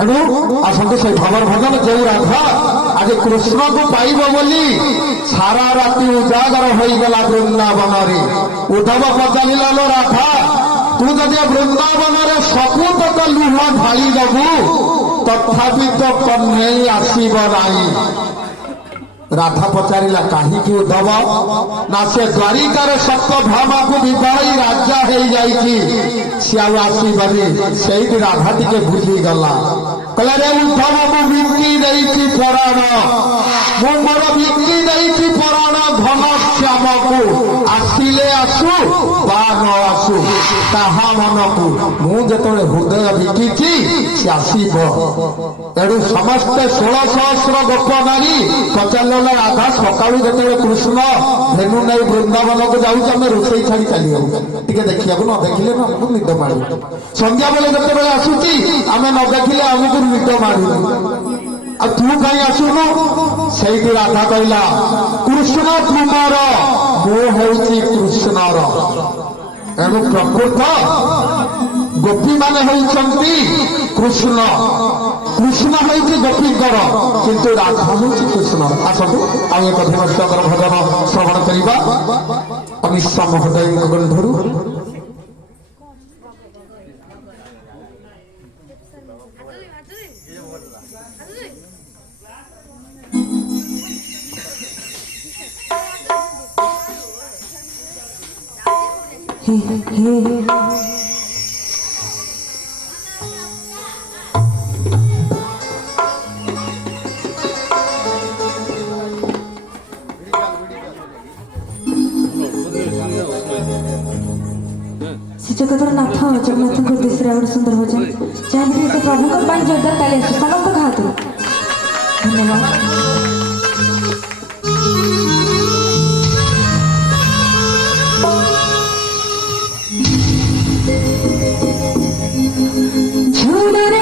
एणु आसतु से भवर भजन जो राधा आज कृष्ण को पाइब बोली सारा राति उजागर हो गला वृंदावन रे उद्धव पचारिला लो राधा तू जदि वृंदावन रे सपूत लुह ढाली दबु तथापि तो कन्हई आसीब नाही। राधा पचारिला कहीं उद्धव ना से द्वारिकार सत्यभामा को विदाई राजा हो जासी से राधा टी भूली गला कहला रे उद्धव मु बिकी देती पराण मु मोर बिकी देती पराण धन श्याम को आसिले आसु बा न आसु ताहा मन को मुझे हृदय बिकी सी आसब तेणु समस्ते 16 सहस्र गोप नारी पचार राधा सकालू जो कृष्ण धेनु नहीं वृंदावन को जाऊँ रोषई छाड़ी चली टे देखा न देखिले आमको निद मार संध्या बेले जो आसूची आम न देखिले आमको निद मारू आ तू कहीं आसुनु से राधा कहला कृष्ण तुमर मो हूँ कृष्णर एणु प्रकृत गोपी माने होती कृष्ण कृष्ण हूँ गोपीकर किंतु राधा हूँ कृष्ण। आसतु आउ एक धीमस्तर भजन श्रवण करवा अमिश्रा महोदय गंधरू जगतर नाथ जगन्नाथ उद्देश्य और सुंदर भजन चाहे से प्रभु का पान जोरदार ताली आसे समस्त खातु धन्यवाद। सुंदर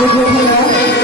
धन्यवाद